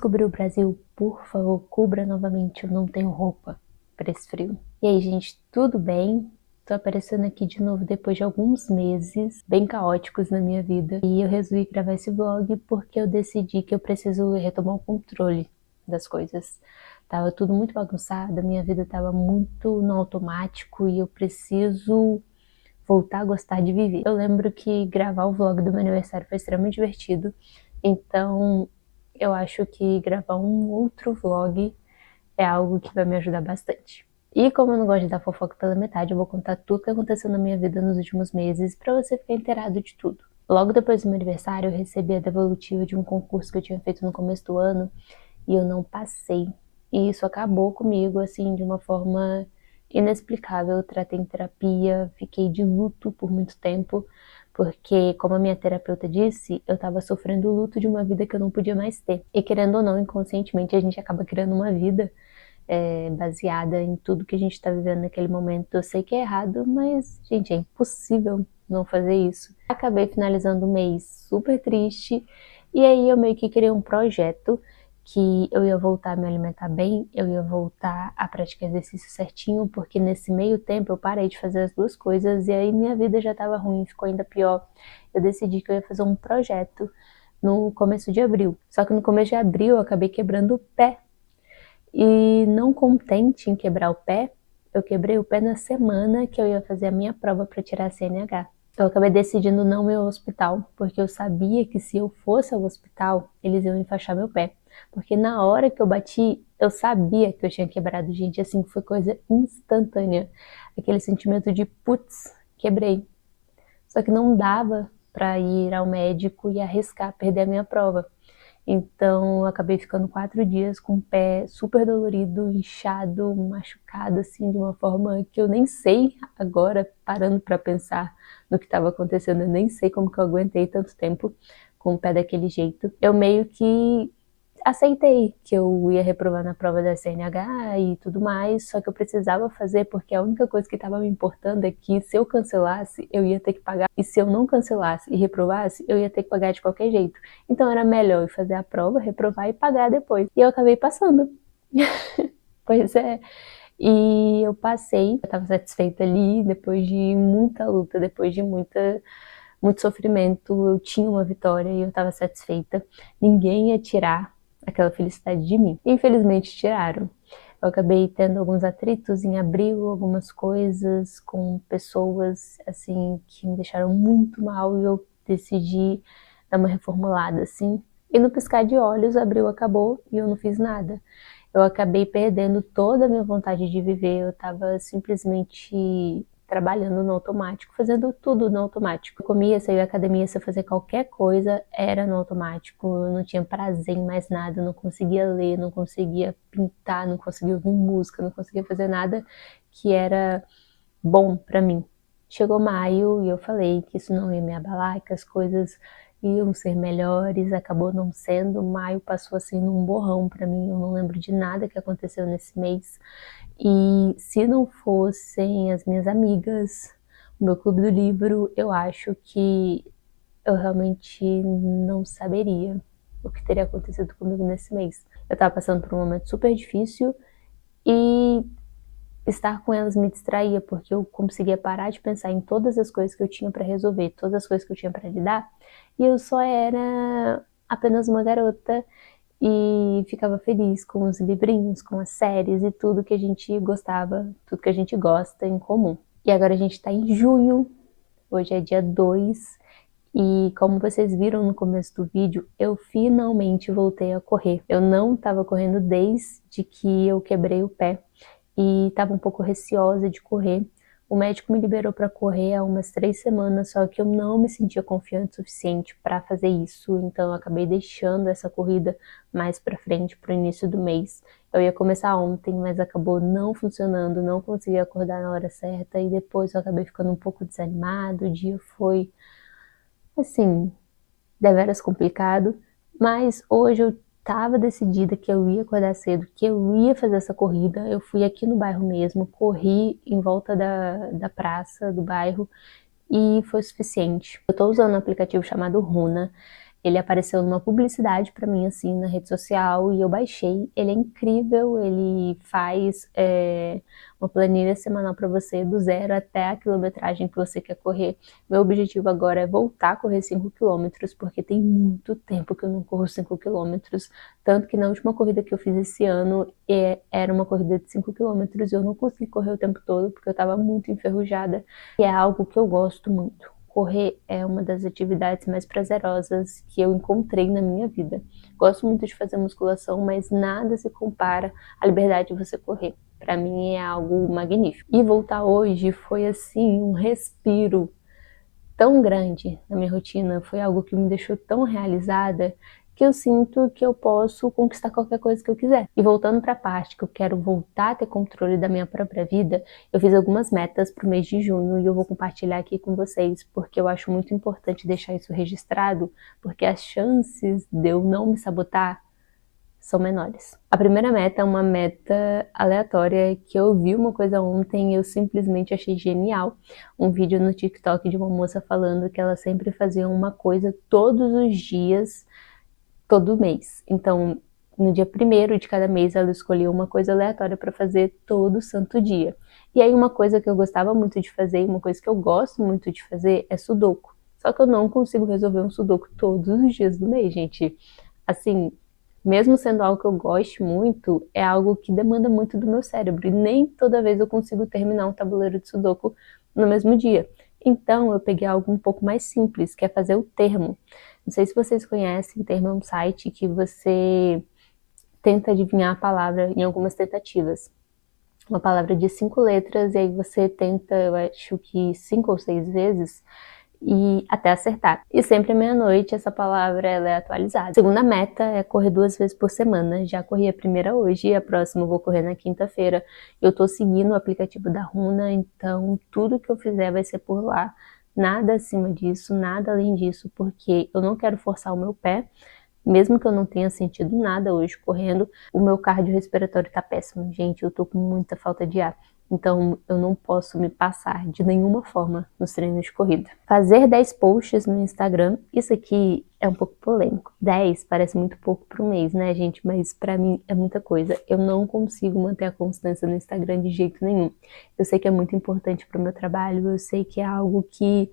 descobrir o Brasil, por favor, cubra novamente, eu não tenho roupa para esse frio. E aí, gente, tudo bem? Tô aparecendo aqui de novo depois de alguns meses bem caóticos na minha vida. E eu resolvi gravar esse vlog porque eu decidi que eu preciso retomar o controle das coisas. Tava tudo muito bagunçado, a minha vida tava muito no automático e eu preciso voltar a gostar de viver. Eu lembro que gravar o vlog do meu aniversário foi extremamente divertido, então eu acho que gravar um outro vlog é algo que vai me ajudar bastante. E como eu não gosto de dar fofoca pela metade, eu vou contar tudo que aconteceu na minha vida nos últimos meses pra você ficar inteirado de tudo. Logo depois do meu aniversário, eu recebi a devolutiva de um concurso que eu tinha feito no começo do ano e eu não passei. E isso acabou comigo, assim, de uma forma inexplicável. Eu tratei em terapia, fiquei de luto por muito tempo, porque, como a minha terapeuta disse, eu tava sofrendo o luto de uma vida que eu não podia mais ter. E querendo ou não, inconscientemente, a gente acaba criando uma vida baseada em tudo que a gente tá vivendo naquele momento. Eu sei que é errado, mas, gente, é impossível não fazer isso. Acabei finalizando o mês super triste, e aí eu meio que criei um projeto que eu ia voltar a me alimentar bem, eu ia voltar a praticar exercício certinho, porque nesse meio tempo eu parei de fazer as duas coisas e aí minha vida já estava ruim, ficou ainda pior. Eu decidi que eu ia fazer um projeto no começo de abril. Só que no começo de abril eu acabei quebrando o pé. E não contente em quebrar o pé, eu quebrei o pé na semana que eu ia fazer a minha prova para tirar a CNH. Eu acabei decidindo não ir ao hospital, porque eu sabia que se eu fosse ao hospital, eles iam enfaixar meu pé. Porque na hora que eu bati, eu sabia que eu tinha quebrado, gente, assim, foi coisa instantânea. Aquele sentimento de, putz, quebrei. Só que não dava para ir ao médico e arriscar perder a minha prova. Então, eu acabei ficando 4 dias com o pé super dolorido, inchado, machucado, assim, de uma forma que eu nem sei agora, parando para pensar no que estava acontecendo, eu nem sei como que eu aguentei tanto tempo com o pé daquele jeito. Eu meio que aceitei que eu ia reprovar na prova da CNH e tudo mais, só que eu precisava fazer porque a única coisa que estava me importando é que se eu cancelasse, eu ia ter que pagar, e se eu não cancelasse e reprovasse, eu ia ter que pagar de qualquer jeito. Então era melhor eu fazer a prova, reprovar e pagar depois. E eu acabei passando. Pois é. E eu passei, eu estava satisfeita ali, depois de muita luta, depois de muito sofrimento, eu tinha uma vitória e eu estava satisfeita. Ninguém ia tirar aquela felicidade de mim. Infelizmente tiraram. Eu acabei tendo alguns atritos em abril, algumas coisas com pessoas assim que me deixaram muito mal e eu decidi dar uma reformulada assim. E no piscar de olhos, abril acabou e eu não fiz nada. Eu acabei perdendo toda a minha vontade de viver, eu estava simplesmente trabalhando no automático, fazendo tudo no automático. Eu comia, saía da academia, se eu fazer qualquer coisa, era no automático, eu não tinha prazer em mais nada, eu não conseguia ler, não conseguia pintar, não conseguia ouvir música, não conseguia fazer nada que era bom pra mim. Chegou maio e eu falei que isso não ia me abalar, que as coisas iam ser melhores, acabou não sendo. Maio passou assim num borrão pra mim, eu não lembro de nada que aconteceu nesse mês. E se não fossem as minhas amigas, o meu clube do livro, eu acho que eu realmente não saberia o que teria acontecido comigo nesse mês. Eu tava passando por um momento super difícil e estar com elas me distraía, porque eu conseguia parar de pensar em todas as coisas que eu tinha para resolver, todas as coisas que eu tinha para lidar, e eu só era apenas uma garota e ficava feliz com os livrinhos, com as séries e tudo que a gente gostava, tudo que a gente gosta em comum. E agora a gente está em junho, hoje é dia 2, e como vocês viram no começo do vídeo, eu finalmente voltei a correr. Eu não estava correndo desde que eu quebrei o pé e estava um pouco receosa de correr. O médico me liberou para correr há umas 3 semanas, só que eu não me sentia confiante o suficiente para fazer isso, então eu acabei deixando essa corrida mais para frente, para o início do mês. Eu ia começar ontem, mas acabou não funcionando, não consegui acordar na hora certa e depois eu acabei ficando um pouco desanimado, o dia foi, assim, deveras complicado, mas hoje eu estava decidida que eu ia acordar cedo, que eu ia fazer essa corrida. Eu fui aqui no bairro mesmo, corri em volta da praça do bairro e foi suficiente. Eu estou usando um aplicativo chamado Runa. Ele apareceu numa publicidade pra mim, assim, na rede social e eu baixei. Ele é incrível, ele faz uma planilha semanal pra você, do 0 até a quilometragem que você quer correr. Meu objetivo agora é voltar a correr 5 quilômetros, porque tem muito tempo que eu não corro 5 quilômetros. Tanto que na última corrida que eu fiz esse ano, era uma corrida de 5 quilômetros e eu não consegui correr o tempo todo, porque eu tava muito enferrujada. E é algo que eu gosto muito. Correr é uma das atividades mais prazerosas que eu encontrei na minha vida. Gosto muito de fazer musculação, mas nada se compara à liberdade de você correr. Para mim é algo magnífico. E voltar hoje foi assim um respiro tão grande na minha rotina, foi algo que me deixou tão realizada que eu sinto que eu posso conquistar qualquer coisa que eu quiser. E voltando para a parte que eu quero voltar a ter controle da minha própria vida, eu fiz algumas metas para o mês de junho e eu vou compartilhar aqui com vocês, porque eu acho muito importante deixar isso registrado, porque as chances de eu não me sabotar são menores. A primeira meta é uma meta aleatória que eu vi uma coisa ontem e eu simplesmente achei genial. Um vídeo no TikTok de uma moça falando que ela sempre fazia uma coisa todos os dias, todo mês. Então, no dia 1º de cada mês, ela escolheu uma coisa aleatória para fazer todo santo dia. E aí uma coisa que eu gostava muito de fazer, uma coisa que eu gosto muito de fazer é sudoku. Só que eu não consigo resolver um sudoku todos os dias do mês, gente. Assim, mesmo sendo algo que eu gosto muito, é algo que demanda muito do meu cérebro. E nem toda vez eu consigo terminar um tabuleiro de sudoku no mesmo dia. Então, eu peguei algo um pouco mais simples, que é fazer o termo. Não sei se vocês conhecem, o termo é um site que você tenta adivinhar a palavra em algumas tentativas. Uma palavra de 5 letras, e aí você tenta, eu acho que 5 ou 6 vezes, e até acertar. E sempre à meia-noite essa palavra ela é atualizada. A segunda meta é correr 2 vezes por semana. Já corri a primeira hoje e a próxima eu vou correr na quinta-feira. Eu tô seguindo o aplicativo da Runa, então tudo que eu fizer vai ser por lá. Nada acima disso, nada além disso, porque eu não quero forçar o meu pé. Mesmo que eu não tenha sentido nada hoje correndo, o meu cardiorrespiratório tá péssimo, gente. Eu tô com muita falta de ar. Então, eu não posso me passar de nenhuma forma nos treinos de corrida. Fazer 10 posts no Instagram, isso aqui é um pouco polêmico. 10 parece muito pouco para um mês, né, gente? Mas para mim é muita coisa. Eu não consigo manter a constância no Instagram de jeito nenhum. Eu sei que é muito importante para o meu trabalho, eu sei que é algo que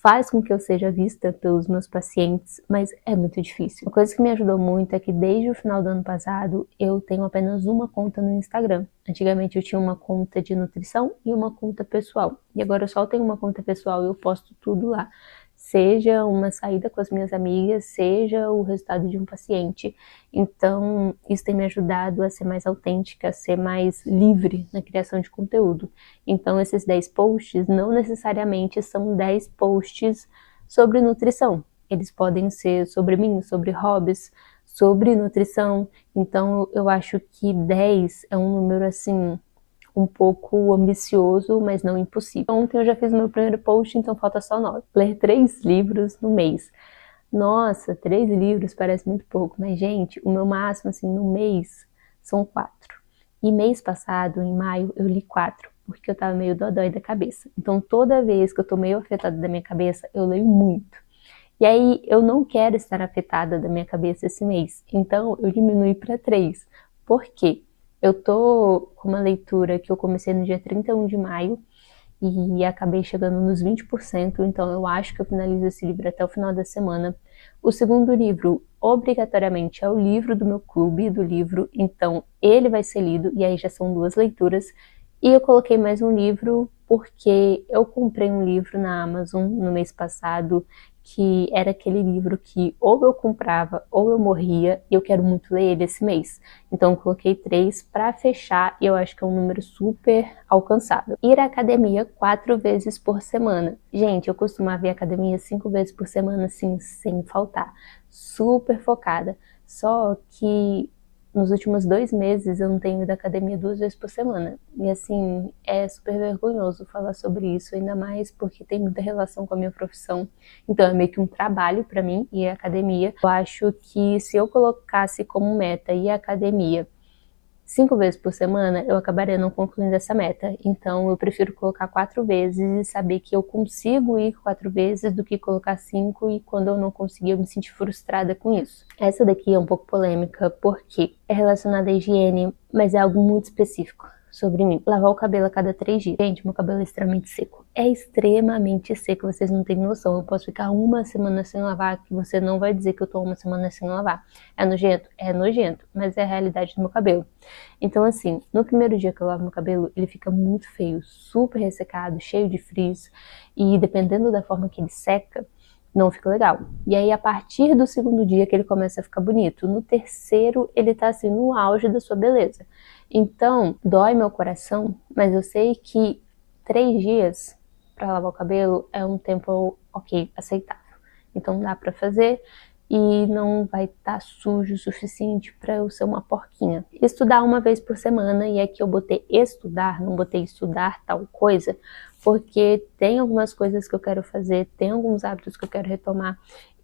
faz com que eu seja vista pelos meus pacientes, mas é muito difícil. Uma coisa que me ajudou muito é que desde o final do ano passado eu tenho apenas uma conta no Instagram. Antigamente eu tinha uma conta de nutrição e uma conta pessoal. E agora eu só tenho uma conta pessoal e eu posto tudo lá. Seja uma saída com as minhas amigas, seja o resultado de um paciente. Então, isso tem me ajudado a ser mais autêntica, a ser mais livre na criação de conteúdo. Então, esses 10 posts não necessariamente são 10 posts sobre nutrição. Eles podem ser sobre mim, sobre hobbies, sobre nutrição. Então, eu acho que 10 é um número, assim, um pouco ambicioso, mas não impossível. Ontem eu já fiz meu primeiro post, então falta só 9. Ler 3 livros no mês. Nossa, 3 livros parece muito pouco, mas, gente, o meu máximo, assim, no mês são 4. E mês passado, em maio, eu li 4, porque eu tava meio dodói da cabeça. Então, toda vez que eu tô meio afetada da minha cabeça, eu leio muito. E aí, eu não quero estar afetada da minha cabeça esse mês. Então, eu diminui para 3. Por quê? Eu tô com uma leitura que eu comecei no dia 31 de maio e acabei chegando nos 20%, então eu acho que eu finalizo esse livro até o final da semana. O segundo livro, obrigatoriamente, é o livro do meu clube do livro, então ele vai ser lido, e aí já são 2 leituras. E eu coloquei mais um livro porque eu comprei um livro na Amazon no mês passado, que era aquele livro que ou eu comprava ou eu morria, e eu quero muito ler ele esse mês. Então eu coloquei 3 para fechar, e eu acho que é um número super alcançável. Ir à academia 4 vezes por semana. Gente, eu costumava ir à academia 5 vezes por semana, assim, sem faltar. Super focada. Só que nos últimos 2 meses eu não tenho ido à academia 2 vezes por semana. E assim, é super vergonhoso falar sobre isso, ainda mais porque tem muita relação com a minha profissão. Então é meio que um trabalho para mim ir à academia. Eu acho que se eu colocasse como meta ir à academia 5 vezes por semana, eu acabaria não concluindo essa meta. Então, eu prefiro colocar 4 vezes e saber que eu consigo ir 4 vezes do que colocar 5 e quando eu não conseguir, eu me sentir frustrada com isso. Essa daqui é um pouco polêmica porque é relacionada à higiene, mas é algo muito específico sobre mim. Lavar o cabelo a cada 3 dias. Gente, meu cabelo é extremamente seco. É extremamente seco, vocês não têm noção. Eu posso ficar uma semana sem lavar, que você não vai dizer que eu tô uma semana sem lavar. É nojento? É nojento, mas é a realidade do meu cabelo. Então, assim, no primeiro dia que eu lavo meu cabelo, ele fica muito feio, super ressecado, cheio de frizz, e dependendo da forma que ele seca, não fica legal. E aí, a partir do segundo dia que ele começa a ficar bonito, no terceiro, ele tá assim, no auge da sua beleza. Então, dói meu coração, mas eu sei que 3 dias para lavar o cabelo é um tempo ok, aceitável. Então dá para fazer e não vai estar sujo o suficiente para eu ser uma porquinha. Estudar uma vez por semana, e aqui eu botei estudar, não botei estudar tal coisa, porque tem algumas coisas que eu quero fazer, tem alguns hábitos que eu quero retomar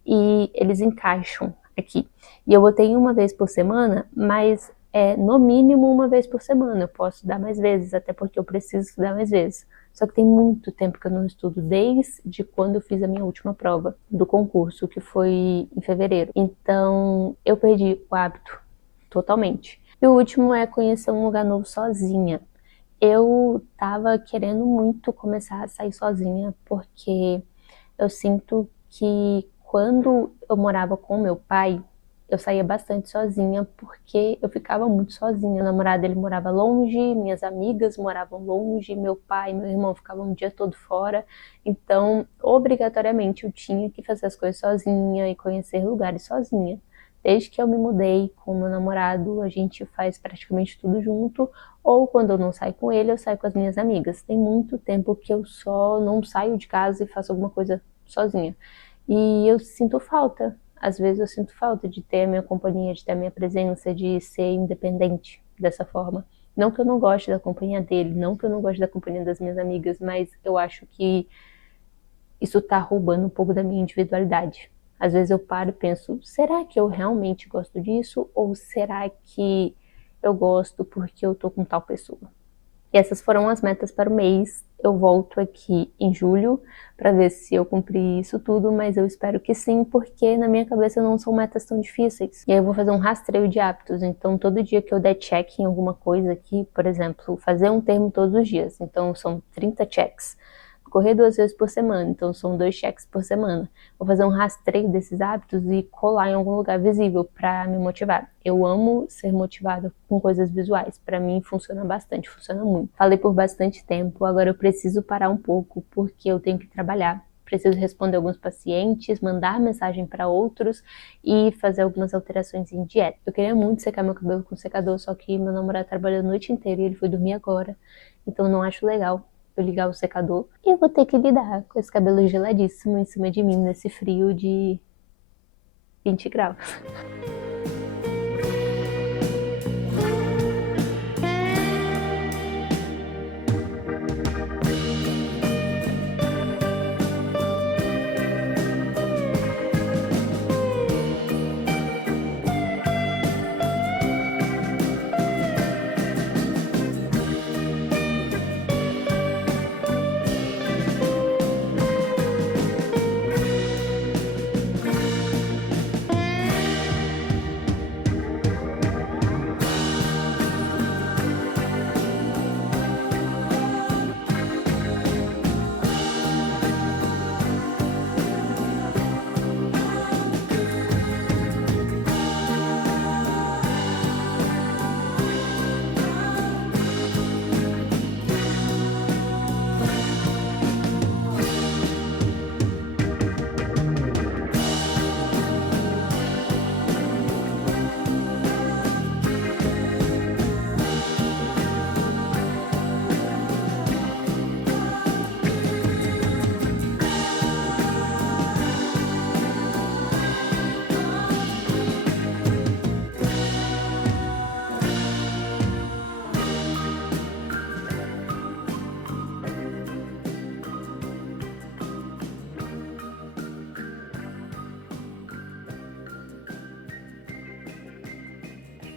e eles encaixam aqui. E eu botei uma vez por semana, mas é no mínimo uma vez por semana. Eu posso estudar mais vezes, até porque eu preciso estudar mais vezes. Só que tem muito tempo que eu não estudo, desde quando eu fiz a minha última prova do concurso, que foi em fevereiro. Então, eu perdi o hábito totalmente. E o último é conhecer um lugar novo sozinha. Eu tava querendo muito começar a sair sozinha, porque eu sinto que quando eu morava com meu pai, eu saía bastante sozinha porque eu ficava muito sozinha. O namorado, ele morava longe, minhas amigas moravam longe, meu pai e meu irmão ficavam o dia todo fora. Então, obrigatoriamente, eu tinha que fazer as coisas sozinha e conhecer lugares sozinha. Desde que eu me mudei com meu namorado, a gente faz praticamente tudo junto, ou quando eu não saio com ele, eu saio com as minhas amigas. Tem muito tempo que eu só não saio de casa e faço alguma coisa sozinha. E eu sinto falta. Às vezes eu sinto falta de ter a minha companhia, de ter a minha presença, de ser independente dessa forma. Não que eu não goste da companhia dele, não que eu não goste da companhia das minhas amigas, mas eu acho que isso tá roubando um pouco da minha individualidade. Às vezes eu paro e penso, será que eu realmente gosto disso? Ou será que eu gosto porque eu tô com tal pessoa? E essas foram as metas para o mês. Eu volto aqui em julho para ver se eu cumpri isso tudo, mas eu espero que sim, porque na minha cabeça não são metas tão difíceis. E aí eu vou fazer um rastreio de hábitos. Então, todo dia que eu der check em alguma coisa aqui, por exemplo, fazer um termo todos os dias. Então, são 30 checks. Correr 2 vezes por semana, então são 2 cheques por semana. Vou fazer um rastreio desses hábitos e colar em algum lugar visível para me motivar. Eu amo ser motivada com coisas visuais. Para mim funciona bastante, funciona muito. Falei por bastante tempo, agora eu preciso parar um pouco porque eu tenho que trabalhar. Preciso responder alguns pacientes, mandar mensagem para outros e fazer algumas alterações em dieta. Eu queria muito secar meu cabelo com secador, só que meu namorado trabalhou a noite inteira e ele foi dormir agora. Então não acho legal eu ligar o secador e eu vou ter que lidar com esse cabelo geladíssimo em cima de mim nesse frio de 20 graus.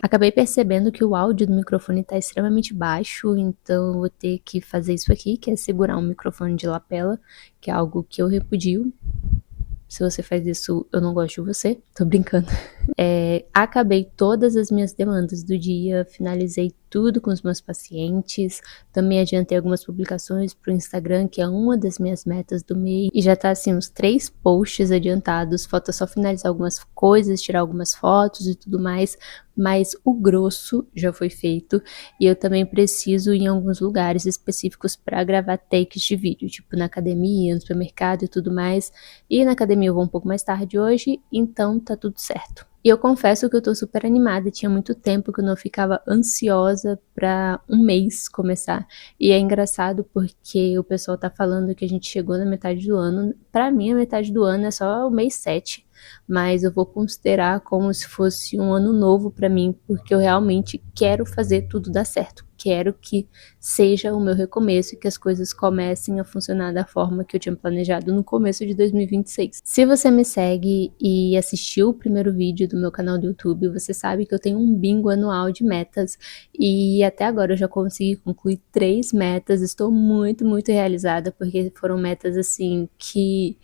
Acabei percebendo que o áudio do microfone tá extremamente baixo, então eu vou ter que fazer isso aqui, que é segurar um microfone de lapela, que é algo que eu repudio. Se você faz isso, eu não gosto de você. Tô brincando. Acabei todas as minhas demandas do dia, finalizei tudo com os meus pacientes, também adiantei algumas publicações pro Instagram, que é uma das minhas metas do mês, e já tá assim uns 3 posts adiantados, falta só finalizar algumas coisas, tirar algumas fotos e tudo mais, mas o grosso já foi feito, e eu também preciso ir em alguns lugares específicos para gravar takes de vídeo, tipo na academia, no supermercado e tudo mais, e na academia eu vou um pouco mais tarde hoje, então tá tudo certo. E eu confesso que eu tô super animada, tinha muito tempo que eu não ficava ansiosa pra um mês começar. E é engraçado porque o pessoal tá falando que a gente chegou na metade do ano. Pra mim, a metade do ano é só o mês 7, mas eu vou considerar como se fosse um ano novo pra mim, porque eu realmente quero fazer tudo dar certo. Quero que seja o meu recomeço e que as coisas comecem a funcionar da forma que eu tinha planejado no começo de 2026. Se você me segue e assistiu o primeiro vídeo do meu canal do YouTube, você sabe que eu tenho um bingo anual de metas e até agora eu já consegui concluir 3 metas. Estou muito, muito realizada porque foram metas assim que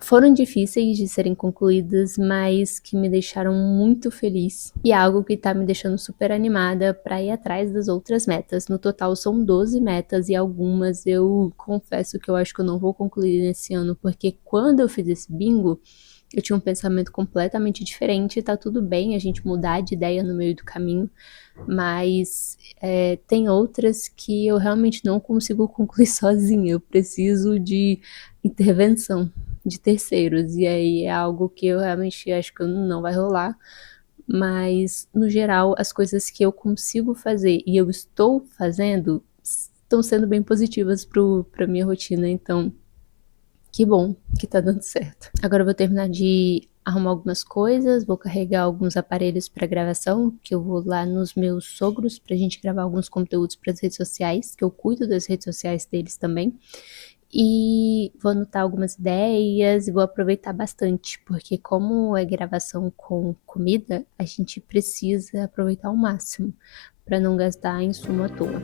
foram difíceis de serem concluídas, mas que me deixaram muito feliz. E é algo que tá me deixando super animada para ir atrás das outras metas. No total são 12 metas e algumas eu confesso que eu acho que eu não vou concluir nesse ano, porque quando eu fiz esse bingo, eu tinha um pensamento completamente diferente. Tá tudo bem a gente mudar de ideia no meio do caminho, mas tem outras que eu realmente não consigo concluir sozinha. Eu preciso de intervenção de terceiros, e aí é algo que eu realmente acho que não vai rolar, mas no geral as coisas que eu consigo fazer e eu estou fazendo estão sendo bem positivas para minha rotina, então que bom que tá dando certo. Agora eu vou terminar de arrumar algumas coisas, vou carregar alguns aparelhos para gravação, que eu vou lá nos meus sogros pra gente gravar alguns conteúdos para as redes sociais, que eu cuido das redes sociais deles também. E vou anotar algumas ideias e vou aproveitar bastante, porque como é gravação com comida, a gente precisa aproveitar ao máximo para não gastar insumo à toa.